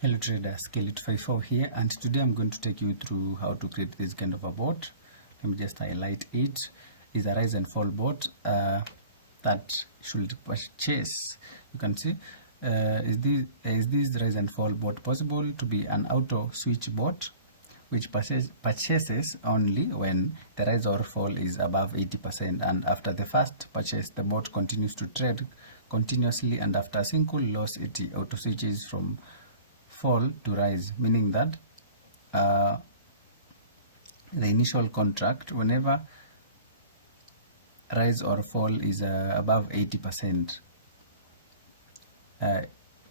Hello traders, Kelly254 here, and today I'm going to take you through how to create this kind of a bot. Let me just highlight it. It's a rise and fall bot that should purchase. You can see, is this rise and fall bot possible to be an auto switch bot which purchases only when the rise or fall is above 80%, and after the first purchase the bot continues to trade continuously, and after a single loss it auto switches from fall to rise, meaning that the initial contract, whenever rise or fall is above 80%,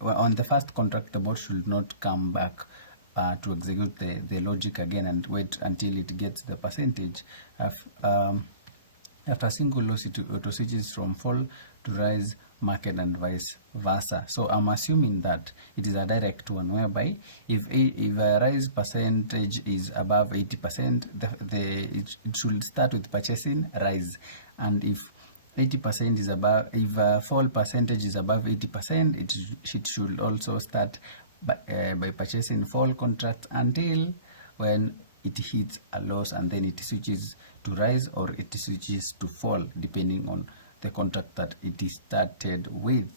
on the first contract the bot should not come back to execute the logic again and wait until it gets the percentage. After a single loss it auto switches from fall to rise market and vice versa. So I'm assuming that it is a direct one, whereby if a rise percentage is above 80%, it should start with purchasing rise, and if 80% is above, if a fall percentage is above 80%, it should also start by purchasing fall contracts until when it hits a loss, and then it switches to rise or it switches to fall depending on the contract that it is started with,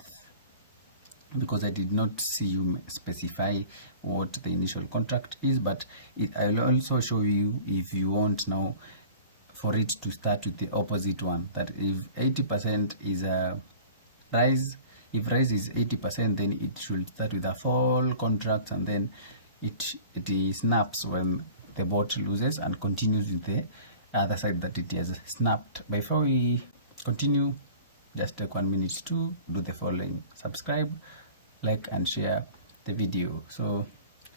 because I did not see you specify what the initial contract is, but I'll also show you if you want now for it to start with the opposite one, that if 80% is a rise, if rise is 80%, then it should start with a fall contract, and then it snaps when the bot loses and continues with the other side that it has snapped. Before we continue, just take 1 minute to do the following: subscribe, like and share the video. So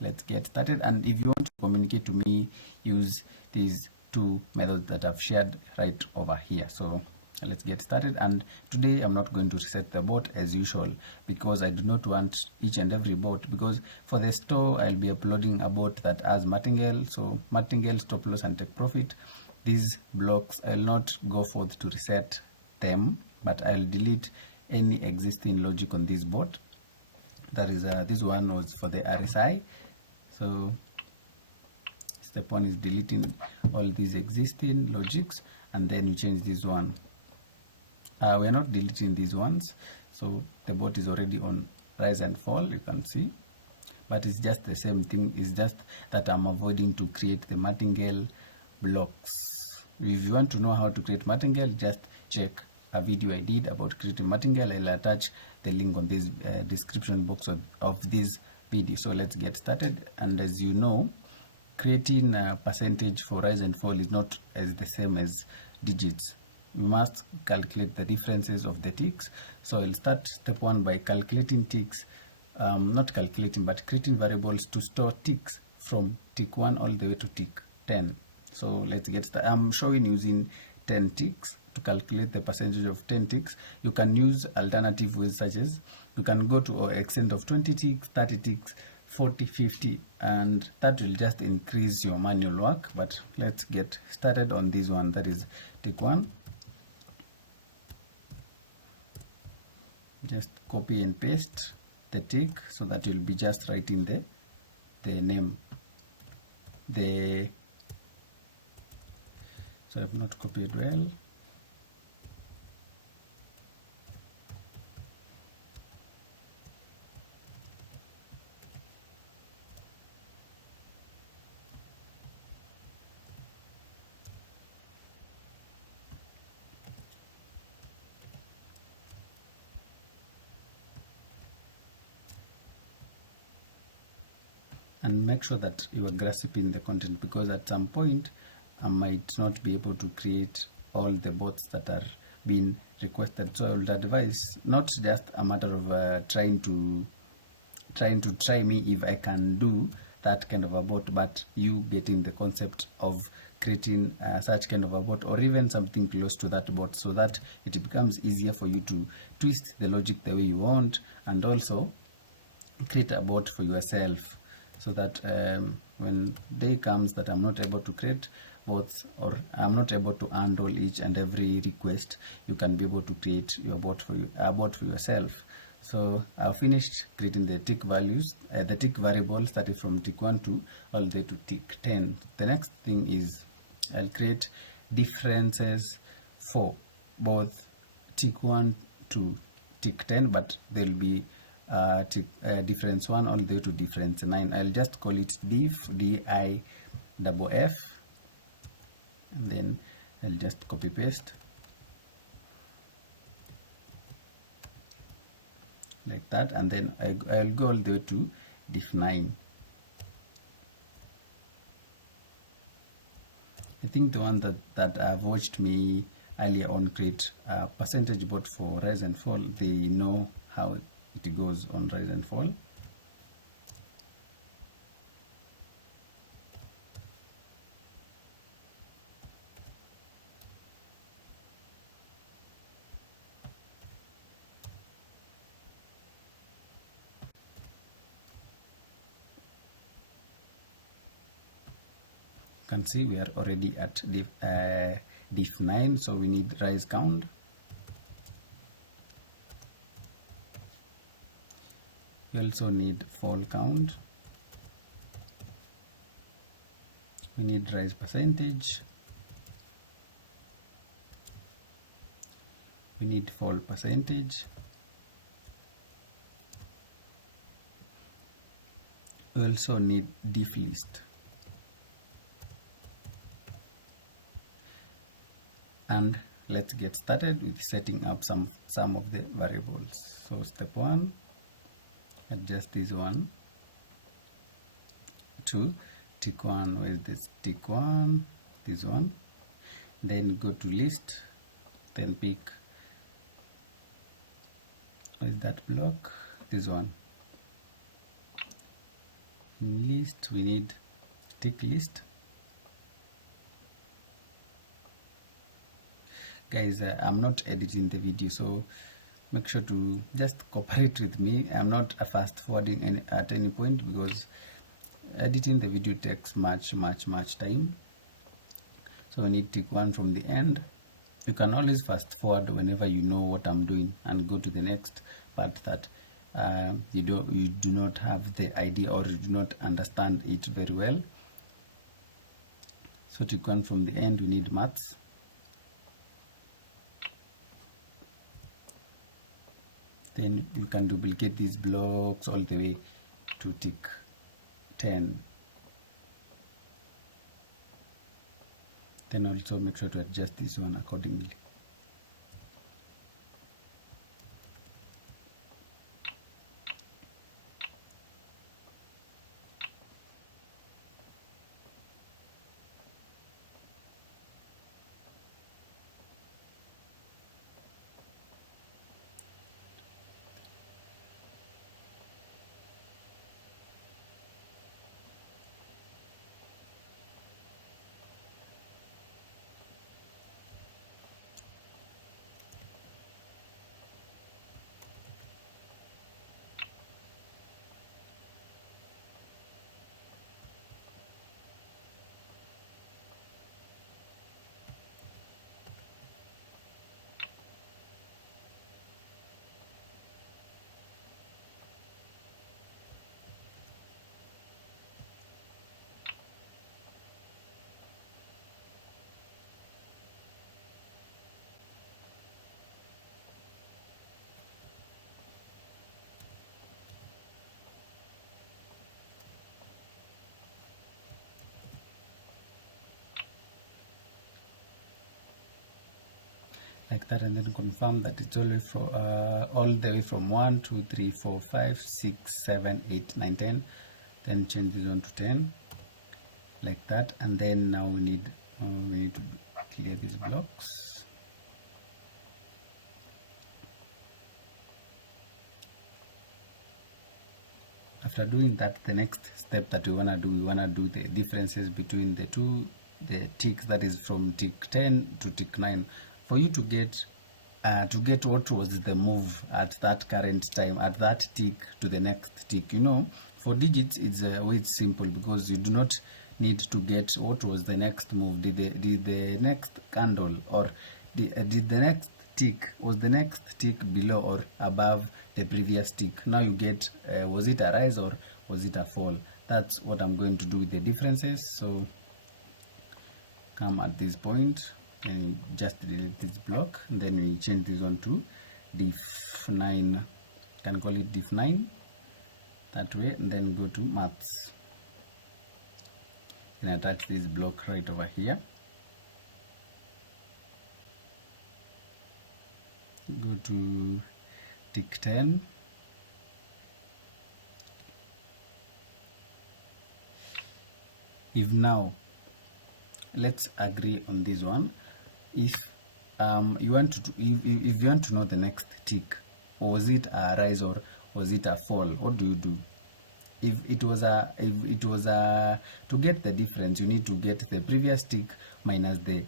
let's get started, and if you want to communicate to me, use these two methods that I've shared right over here. So let's get started. And today I'm not going to reset the bot as usual, because I do not want each and every bot, because for the store I'll be uploading a bot that has martingale, so martingale, stop loss and take profit. These blocks I'll not go forth to reset them, but I'll delete any existing logic on this bot. That is this one was for the RSI, so step one is deleting all these existing logics, and then you change this one. We are not deleting these ones, so the bot is already on rise and fall, you can see, but it's just the same thing. It's just that I'm avoiding to create the martingale blocks. If you want to know how to create martingale, just check a video I did about creating martingale. I'll attach the link on this description box of this video. So let's get started. And as you know, creating a percentage for rise and fall is not as the same as digits. We must calculate the differences of the ticks. So I'll start step one by calculating ticks, not calculating, but creating variables to store ticks from tick 1 all the way to tick 10. So let's get started. I'm showing using 10 ticks to calculate the percentage of 10 ticks. You can use alternative ways, such as you can go to an extent of 20 ticks, 30 ticks, 40, 50, and that will just increase your manual work. But let's get started on this one, that is tick 1. Just copy and paste the tick so that you'll be just writing the name. So I've not copied well. And make sure that you are grasping the content, because at some point I might not be able to create all the bots that are being requested. So I would advise not just a matter of trying to try me if I can do that kind of a bot, but you getting the concept of creating such kind of a bot, or even something close to that bot, so that it becomes easier for you to twist the logic the way you want, and also create a bot for yourself, so that when day comes that I'm not able to create bots, or I'm not able to handle each and every request, you can be able to create your bot for you, a bot for yourself. So I've finished creating the tick values, the tick variable starting from tick 1 to all the way to tick 10. The next thing is I'll create differences for both tick 1 to tick 10, but there'll be difference 1 all the way to difference 9. I'll just call it diff, D-I-F-F, and then I'll just copy paste like that, and then I'll go all the way to diff 9. I think the one that I've watched me earlier on create a percentage bot for rise and fall, they know how it goes on rise and fall. You can see we are already at diff 9, so we need rise count. We also need fall count. We need rise percentage. We need fall percentage. We also need diff list. And let's get started with setting up some of the variables. So step 1, adjust this one to tick 1. Where is this tick 1? This one. Then go to list, then pick, where is that block? This one. In list we need tick list. Guys, I'm not editing the video, so make sure to just cooperate with me. I'm not fast forwarding at any point, because editing the video takes much time. So I need tick 1 from the end. You can always fast forward whenever you know what I'm doing and go to the next part that you do not have the idea or you do not understand it very well. So tick 1 from the end, we need maths. Then you can duplicate these blocks all the way to tick 10. Then also make sure to adjust this one accordingly. Like that, and then confirm that it's all the way from 1, 2, 3, 4, 5, 6, 7, 8, 9, 10. Then change this one to 10, like that. And then now we need to clear these blocks. After doing that, the next step that we wanna do the differences between the ticks, that is from tick 10 to tick 9, for you to get what was the move at that current time, at that tick to the next tick. For digits it's simple, because you do not need to get what was the next move. Did the next candle, or did the next tick, was the next tick below or above the previous tick. Now you get was it a rise or was it a fall? That's what I'm going to do with the differences. So come at this point and just delete this block, and then we change this one to diff9, can call it diff9 that way, and then go to maths and attach this block right over here. Go to tick 10, if now let's agree on this one. If you want to if you want to know the next tick, was it a rise or was it a fall, what do you do? If it was a to get the difference, you need to get the previous tick minus the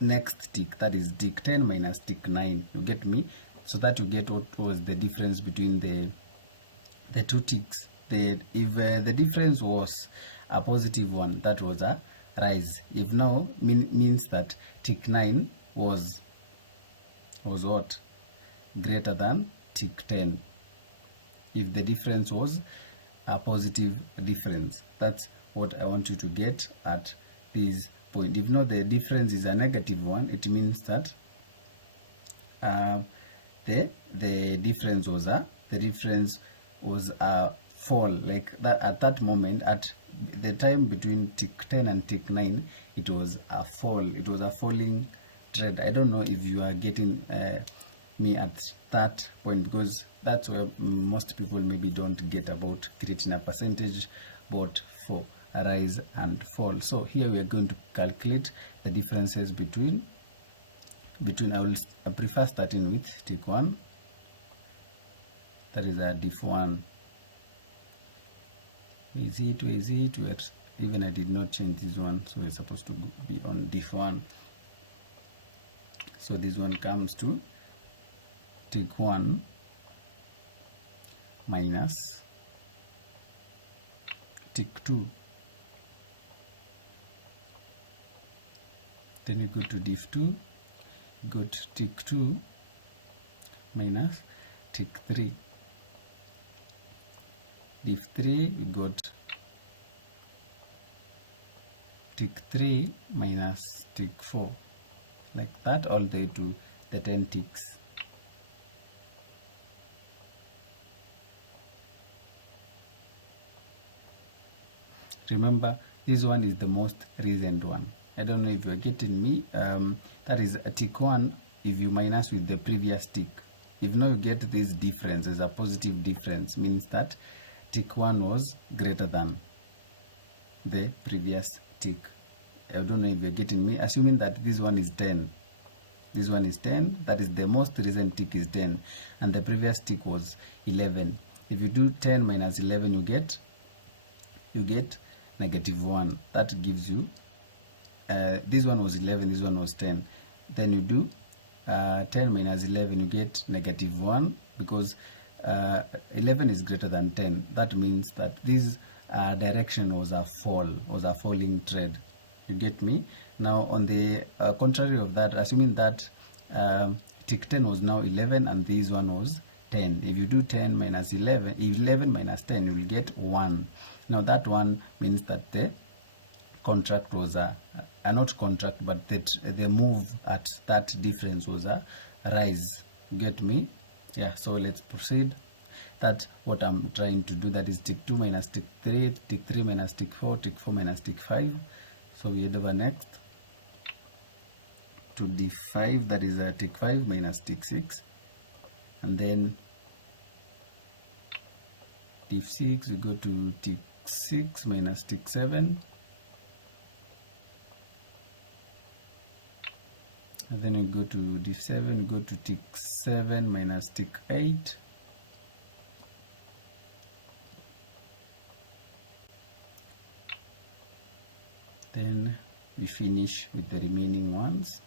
next tick, that is tick 10 minus tick 9, you get me? So that you get what was the difference between the two ticks. If the difference was a positive one, that was a rise. If now means that tick 9 was what? Greater than tick 10. If the difference was a positive difference, that's what I want you to get at this point. If not, the difference is a negative one, it means that the difference was a fall, like that. At that moment, at the time between tick 10 and tick 9, it was a fall, it was a falling trend. I don't know if you are getting me at that point, because that's where most people maybe don't get about creating a percentage both for a rise and fall. So here we are going to calculate the differences between I prefer starting with tick 1, that is a diff1. Easy to even I did not change this one, so it's supposed to be on diff1. So this one comes to tick 1 minus tick 2. Then you go to diff2, go to tick 2 minus tick 3. Diff3, we got tick 3 minus tick 4, like that, all the way to the 10 ticks. Remember, this one is the most recent one. I don't know if you are getting me. That is a tick 1 if you minus with the previous tick. If now you get this difference as a positive difference, means that tick 1 was greater than the previous tick. I don't know if you're getting me. Assuming that this one is 10, this one is 10, that is the most recent tick is 10, and the previous tick was 11. If you do 10 minus 11, you get -1. That gives you this one was 11, this one was 10. Then you do 10 minus 11, you get -1, because 11 is greater than 10. That means that this direction was a fall, was a falling trend. You get me? Now on the contrary of that, assuming that tick 10 was now 11 and this one was 10. If you do 10 minus 11, 11 minus 10, you will get 1. Now that one means that the contract was not contract, but the move at that difference was a rise. You get me? Yeah, so let's proceed. That's what I'm trying to do. That is tick 2 minus tick 3, tick 3 minus tick 4, tick 4 minus tick 5. So we head over next to D5, that is tick 5 minus tick 6. And then D6, we go to tick 6 minus tick 7. And then we go to D7, we go to tick 7 minus tick 8. Then we finish with the remaining ones.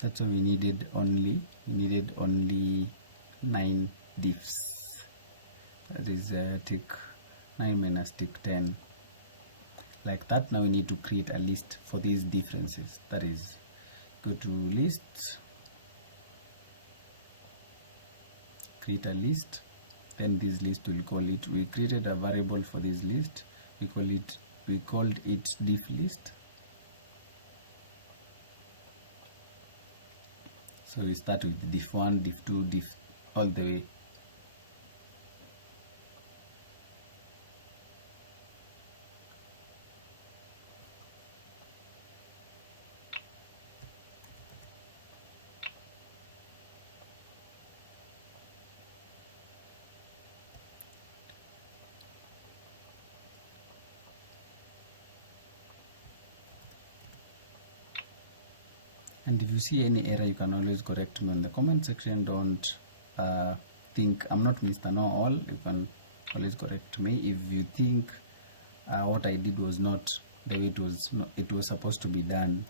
That's why we needed only 9 diffs. That is tick 9 minus tick 10. like that. Now we need to create a list for these differences. That is, go to lists, create a list, then this list will call it, we created a variable for this list, we called it diff list. So we start with diff 1, diff 2, diff all the way. And if you see any error, you can always correct me in the comment section. Don't think I'm not Mr. Know All. You can always correct me if you think what I did was not the way it was supposed to be done.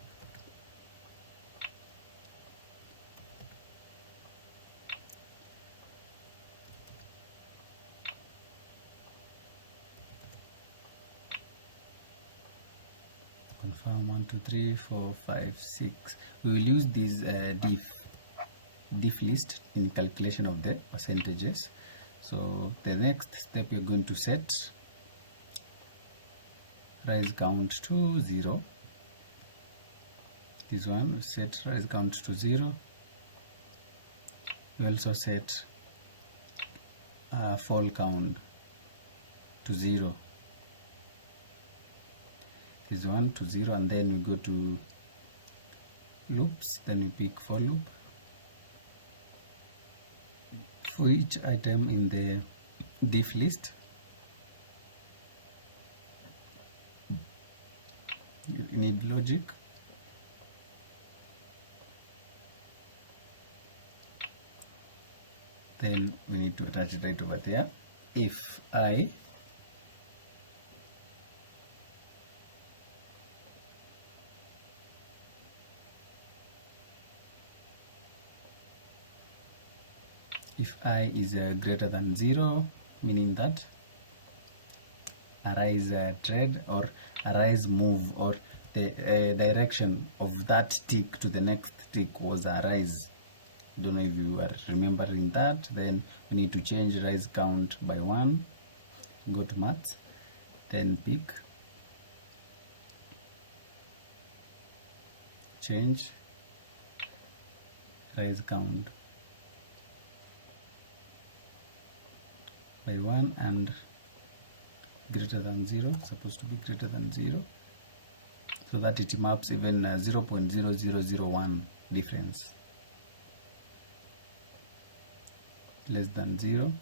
Confirm 1 2 3 4 5 6. We will use this diff list in calculation of the percentages. So the next step, you're going to set rise count to 0. This one, set rise count to 0. We also set fall count to 0. This one to 0, and then we go to loops, then we pick for loop. For each item in the diff list, you need logic. Then we need to attach it right over there. If I is greater than 0, meaning that a rise trade or a rise move, or the direction of that tick to the next tick was a rise. Don't know if you are remembering that. Then we need to change rise count by 1. Go to maths, then pick change rise count by 1 and greater than 0, supposed to be greater than 0, so that it maps even 0.0001 difference. Less than 0,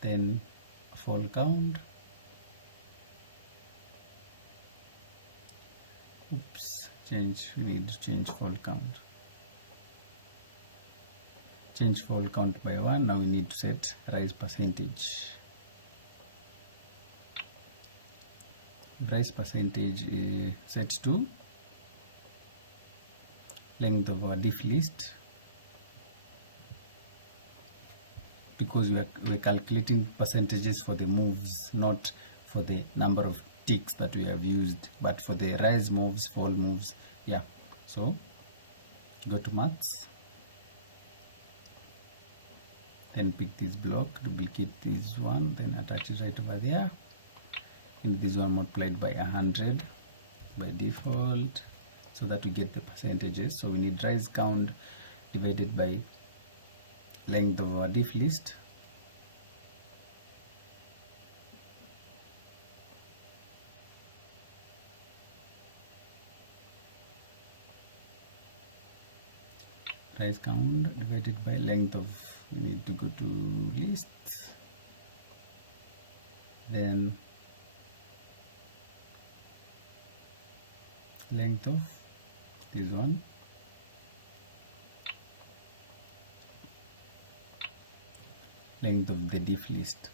then fall count. We need to change fall count. Change fall count by 1. Now we need to set rise percentage. Rise percentage is set to length of our diff list, because we're calculating percentages for the moves, not for the number of ticks that we have used, but for the rise moves, fall moves. Yeah, so go to maths, then pick this block, duplicate this one, then attach it right over there. And this one multiplied by 100 by default, so that we get the percentages. So we need rise count divided by length of our diff list. Rise count divided by length of, we need to go to lists, then length of this one, length of the diff list,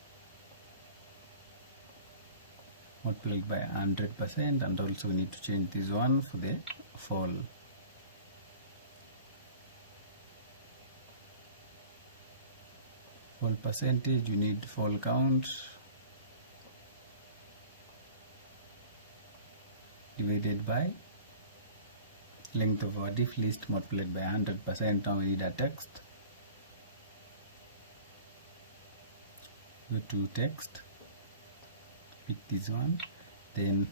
multiplied by 100%, and also we need to change this one for the fall. Fall percentage, you need fall count divided by length of our diff list multiplied by 100%. Now we need a text. Go to text, pick this one, then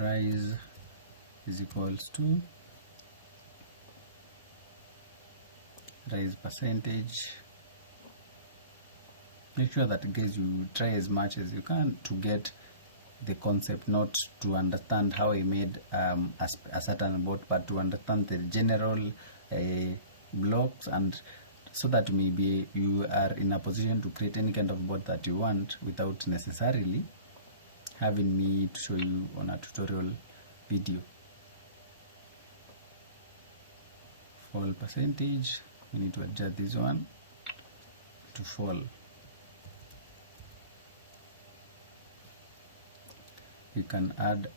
rise is equals to rise percentage. Make sure that, guys, you try as much as you can to get the concept, not to understand how I made a certain bot, but to understand the general blocks, and so that maybe you are in a position to create any kind of bot that you want without necessarily having me to show you on a tutorial video. Fall percentage, we need to adjust this one to fall. You can add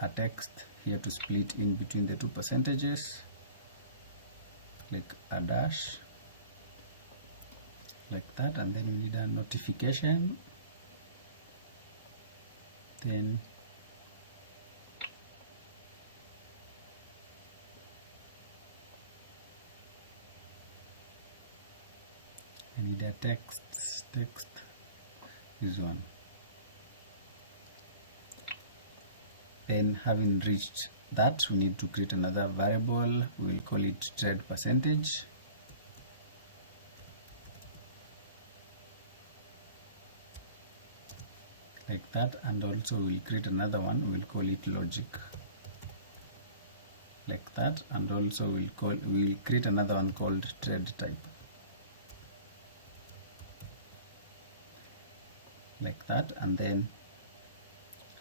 a text here to split in between the two percentages. Click a dash like that, and then we need a notification. Then I need a text, this one. Then, having reached that, we need to create another variable. We will call it trade percentage. Like that, and also we'll create another one. We'll call it logic. Like that, and also we'll create another one called trade type. Like that, and then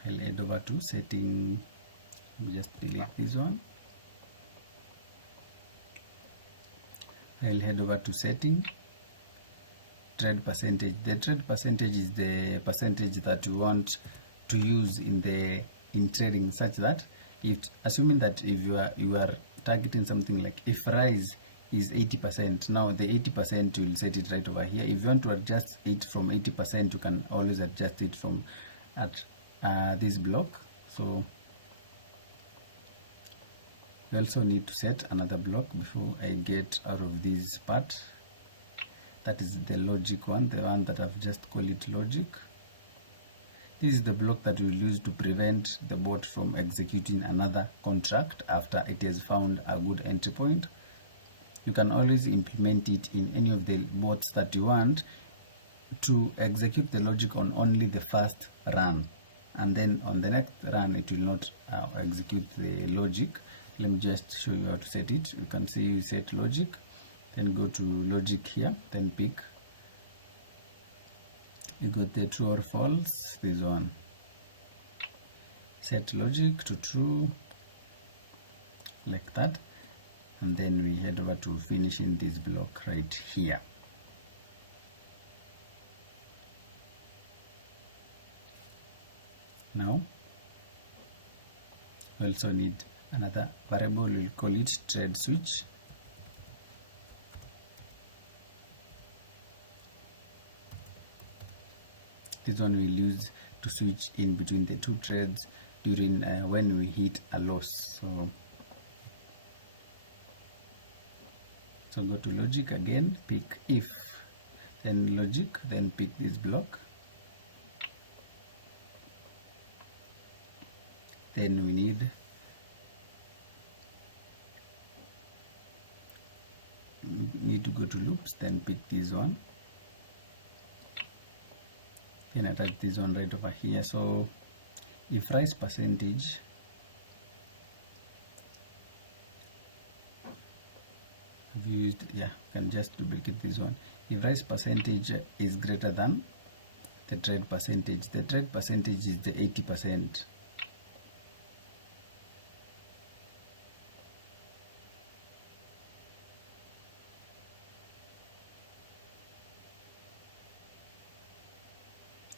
I'll head over to setting. Just delete this one. I'll head over to setting, trade percentage. The trade percentage is the percentage that you want to use in trading, such that assuming that if you are targeting something like, if rise is 80%, now the 80% you will set it right over here. If you want to adjust it from 80%, you can always adjust it from at this block. So we also need to set another block before I get out of this part. That is the logic one, the one that I've just called it logic. This is the block that we'll use to prevent the bot from executing another contract after it has found a good entry point. You can always implement it in any of the bots that you want to execute the logic on only the first run, and then on the next run it will not execute the logic. Let me just show you how to set it. You can see you set logic, then go to logic here, then pick, you got the true or false, this one. Set logic to true, like that, and then we head over to finishing this block right here. Now we also need another variable. We'll call it trade switch. This one we'll use to switch in between the two trades during when we hit a loss. So go to logic again, pick if, then logic, then pick this block. Then we need to go to loops, then pick this one, then attach this one right over here. So if rise percentage I've used, can just duplicate this one. If rise percentage is greater than the trade percentage is the 80%.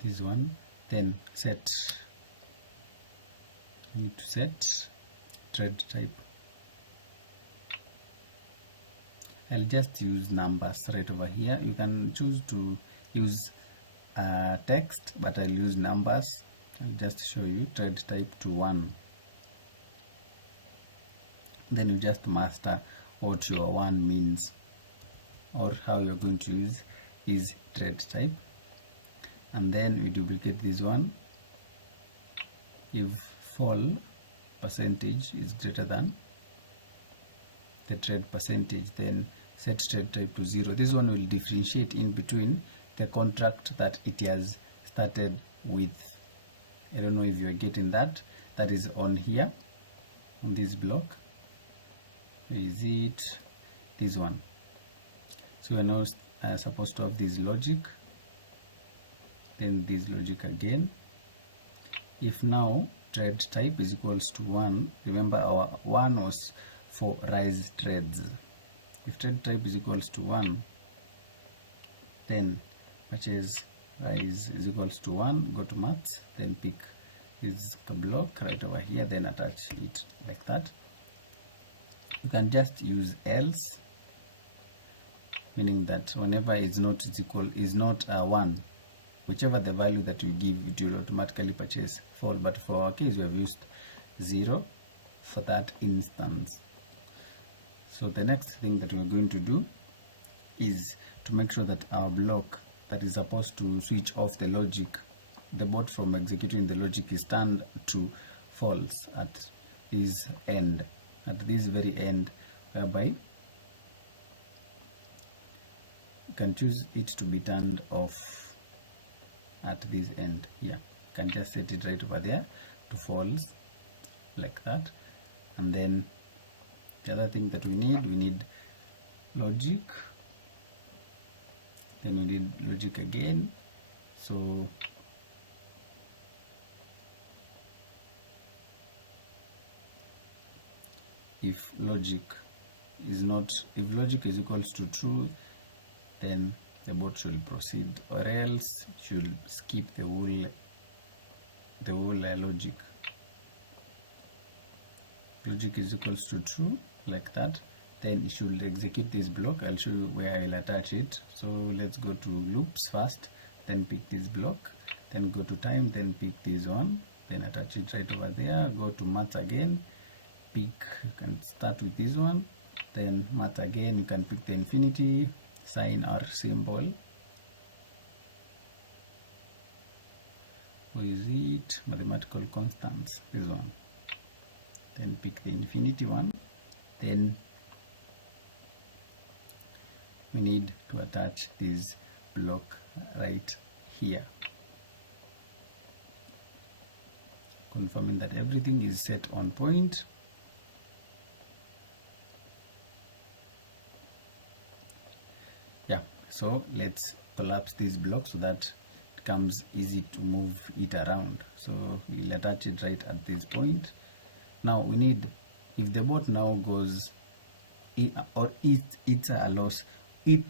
This one, then set. You need to set trade type. I'll just use numbers right over here. You can choose to use text, but I'll use numbers. I'll just show you trade type to 1. Then you just master what your 1 means, or how you're going to use is trade type. And then we duplicate this one. If fall percentage is greater than the trade percentage, then set trade type to 0. This one will differentiate in between the contract that it has started with. I don't know if you are getting that. That is on here, on this block. Is it this one? So we're now supposed to have this logic, then this logic again. If now trade type is equals to 1, remember our 1 was for rise trades. If trade type is equals to 1, then purchase rise is equals to 1, go to maths, then pick this block right over here, then attach it like that. You can just use else, meaning that whenever it's not equal, is not 1, whichever the value that you give, it will automatically purchase fall. But for our case, we have used 0 for that instance. So the next thing that we're going to do is to make sure that our block that is supposed to switch off the logic, the bot from executing the logic, is turned to false at this end, at this very end, whereby you can choose it to be turned off at this end here. You can just set it right over there to false like that. And then the other thing that we need logic, then we need logic again. So if logic is equals to true, then the bot should proceed, or else it should skip the whole logic. Logic is equals to true, like that, then it should execute this block. I'll show you where I'll attach it. So let's go to loops first, then pick this block, then go to time, then pick this one, then attach it right over there. Go to math again, pick, you can start with this one, then math again, you can pick the infinity sign or symbol. What is it? Mathematical constants, this one. Then pick the infinity one. Then we need to attach this block right here, confirming that everything is set on point. Yeah, so let's collapse this block so that it becomes easy to move it around. So we'll attach it right at this point. Now we need, if the bot now goes or hits a loss, we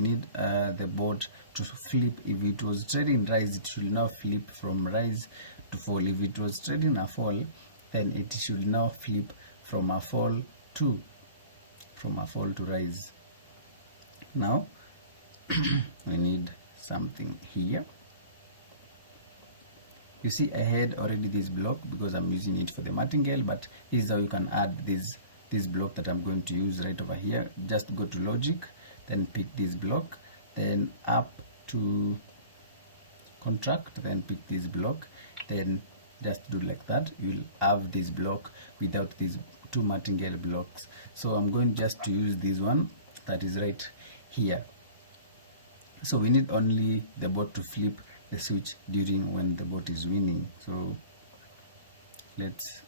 need the bot to flip. If it was trading rise, it should now flip from rise to fall. If it was trading a fall, then it should now flip from a fall to rise. Now we need something here. You see I had already this block because I'm using it for the martingale, but this is how you can add this block that I'm going to use right over here. Just go to logic, then pick this block, then up to contract, then pick this block, then just do like that. You'll have this block without these two martingale blocks. So I'm going just to use this one that is right here. So we need only the bot to flip the switch during when the bot is winning. So let's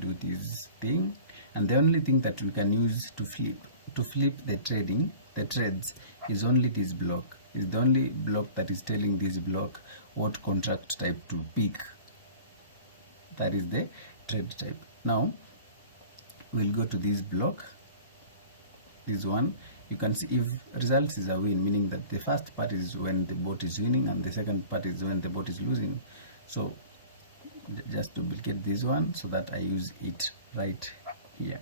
do this thing, and the only thing that we can use to flip the trades is only this block. Is the only block that is telling this block what contract type to pick. That is the trade type. Now we'll go to this block, this one. You can see if results is a win, meaning that the first part is when the bot is winning and the second part is when the bot is losing. So just duplicate this one so that I use it right here.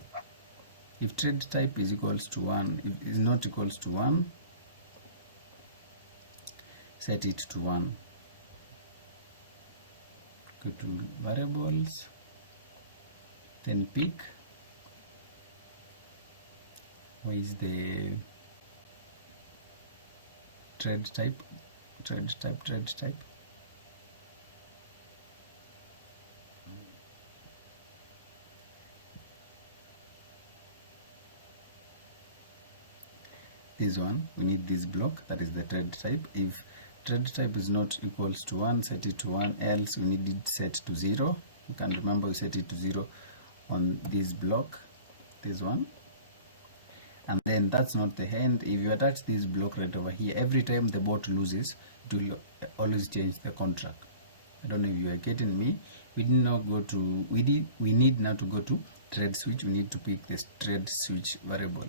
If trade type is equals to 1, if is not equals to 1, set it to 1. go to variables, then pick where is the trade type. This one, we need this block, that is the trade type. If trade type is not equals to 1, set it to 1, else we need it set to 0. You can remember we set it to 0 on this block, this one. And then that's not the end. If you attach this block right over here, every time the bot loses, it will always change the contract. I don't know if you are getting me. We did not go to, we need now to go to trade switch. We need to pick this trade switch variable,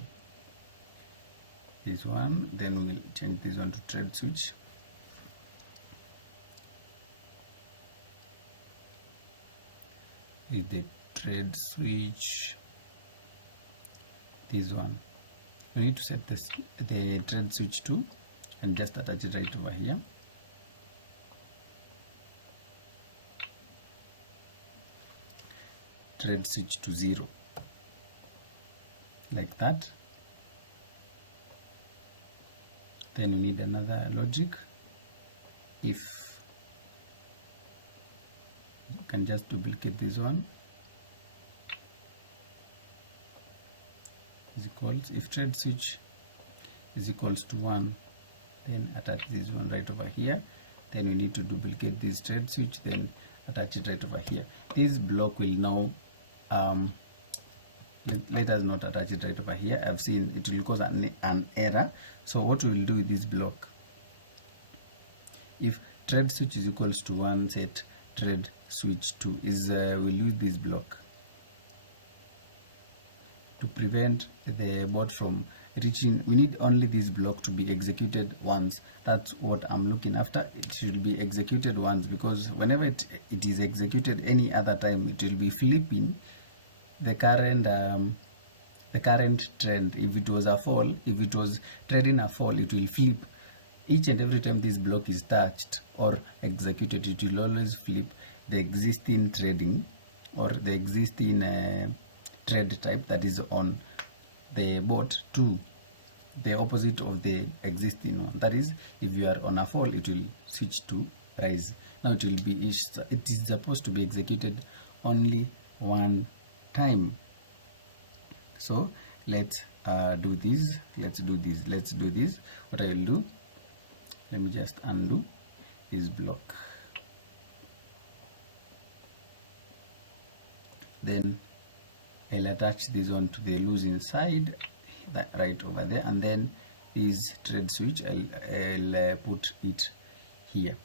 this one. Then we'll change this one to trade switch. Is the trade switch, this one. We need to set this, the trade switch to, and just attach it right over here. Trade switch to 0, like that. Then we need another logic. If you can just duplicate this one, is equals, if trade switch is equals to 1, then attach this one right over here. Then we need to duplicate this trade switch, then attach it right over here. This block will now let us not attach it right over here. I've seen it will cause an error. So what we will do with this block, if trade switch is equals to 1, set trade switch to is we'll use this block to prevent the bot from reaching. We need only this block to be executed once. That's what I'm looking after. It should be executed once, because whenever it is executed any other time, it will be flipping the current trend. If it was a fall, if it was trading a fall, it will flip each and every time this block is touched or executed. It will always flip the existing trading or the existing trade type that is on the bot to the opposite of the existing one. That is, if you are on a fall, it will switch to rise. Now it will be, it is supposed to be executed only one time. So let's do this. Let's do this. What I will do, let me just undo this block. Then I'll attach this one to the losing side, that right over there, and then this trade switch I'll put it here.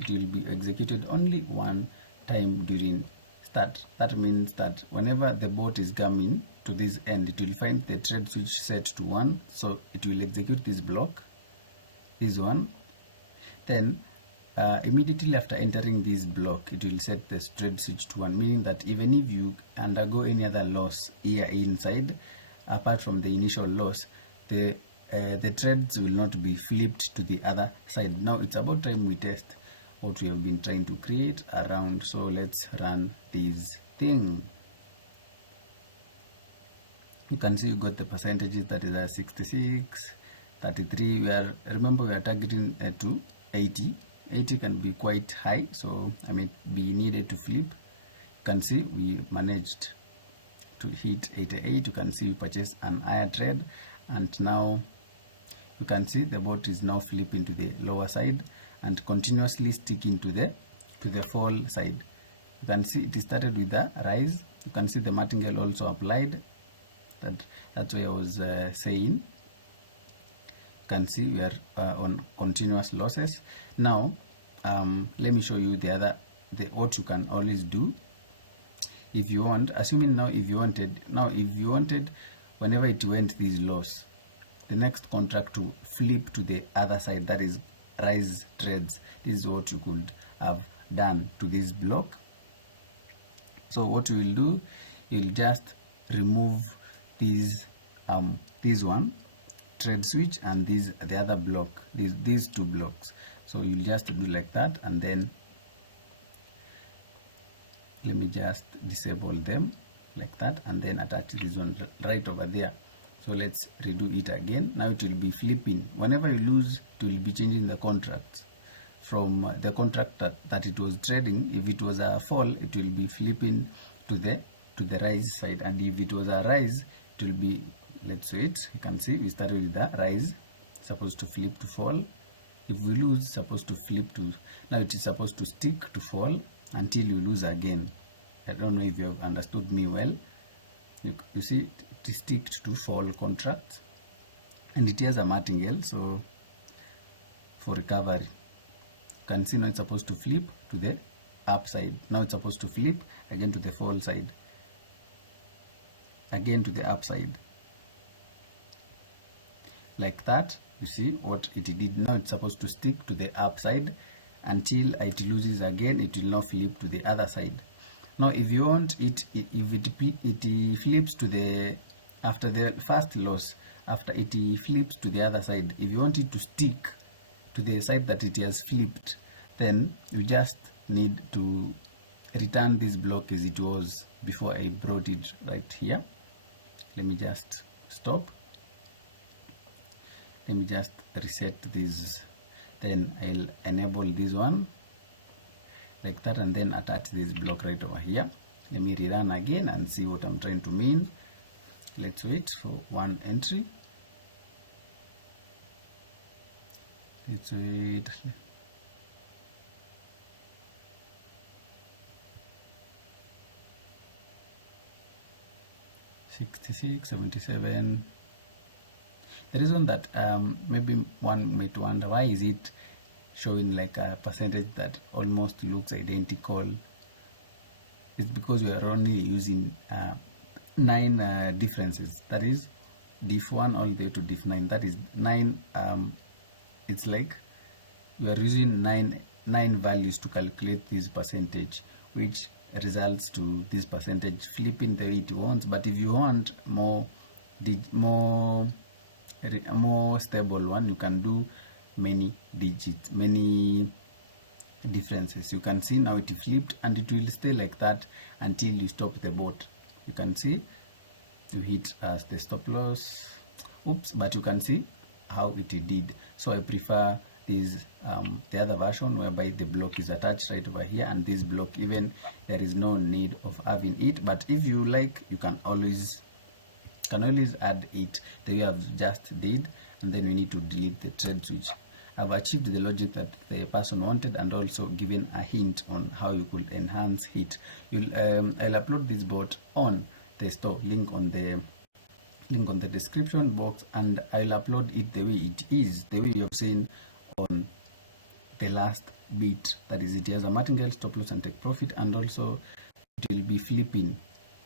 It will be executed only one time during start. That means that whenever the bot is coming to this end, it will find the trade switch set to 1, so it will execute this block, this one. Then immediately after entering this block, it will set the trade switch to 1, meaning that even if you undergo any other loss here inside, apart from the initial loss, the trades will not be flipped to the other side. Now it's about time we test what we have been trying to create around. So let's run this thing. You can see you got the percentages, that is 66, 33. Remember we are targeting to 80. 80 can be quite high, so I may be needed to flip. You can see we managed to hit 88. You can see we purchased an higher trade, and now you can see the bot is now flipping to the lower side and continuously sticking to the fall side. You can see it started with the rise. You can see the martingale also applied. That's what I was saying. You can see we are on continuous losses. Now let me show you what you can always do if you want, assuming now if you wanted whenever it went this loss, the next contract to flip to the other side, that is rise trades. This is what you could have done to this block. So what you will do, you'll just remove these this one trade switch and the other block, these two blocks. So you'll just do like that, and then let me just disable them like that, and then attach this one right over there. So let's redo it again. Now it will be flipping. Whenever you lose, it will be changing the contract from the contract that it was trading. If it was a fall, it will be flipping to the rise side, and if it was a rise, it will be, let's wait, you can see we started with the rise, supposed to flip to fall. If we lose, supposed to flip to, now it is supposed to stick to fall until you lose again. I don't know if you have understood me well. You see, it is sticked to fall contract, and it has a martingale, so for recovery, you can see now it's supposed to flip to the upside. Now it's supposed to flip again to the fall side, again to the upside, like that. You see what it did. Now it's supposed to stick to the upside until it loses again. It will now flip to the other side. Now if you want it, if it flips to the, after the first loss, after it flips to the other side, if you want it to stick to the side that it has flipped, then you just need to return this block as it was before I brought it right here. Let me just stop. Let me just reset this, then I'll enable this one like that, and then attach this block right over here. Let me rerun again and see what I'm trying to mean. Let's wait for one entry. Let's wait. $66, $77. The reason that maybe one might wonder, why is it showing like a percentage that almost looks identical? It's because we are only using 9 differences. That is diff 1 all the way to diff 9. That is 9. It's like we are using nine values to calculate this percentage, which results to this percentage flipping the way it wants. But if you want more stable one, you can do many digits, many differences. You can see now it flipped, and it will stay like that until you stop the bot. You can see you hit as the stop loss. Oops, but you can see how it did. So I prefer this the other version, whereby the block is attached right over here, and this block, even there is no need of having it. But if you like, you can always add it the way I've just did, and then we need to delete the trade switch. I've achieved the logic that the person wanted, and also given a hint on how you could enhance it. I'll upload this bot on the store, link on the description box, and I'll upload it the way it is, the way you have seen on the last bit. That is, it has a martingale, stop loss and take profit, and also it will be flipping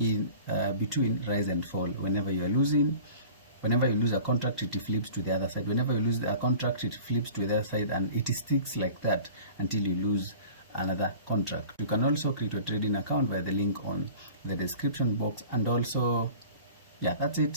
in between rise and fall. Whenever you lose a contract, it flips to the other side. Whenever you lose a contract, it flips to the other side, and it sticks like that until you lose another contract. You can also create a trading account via the link on the description box, and also, yeah, that's it.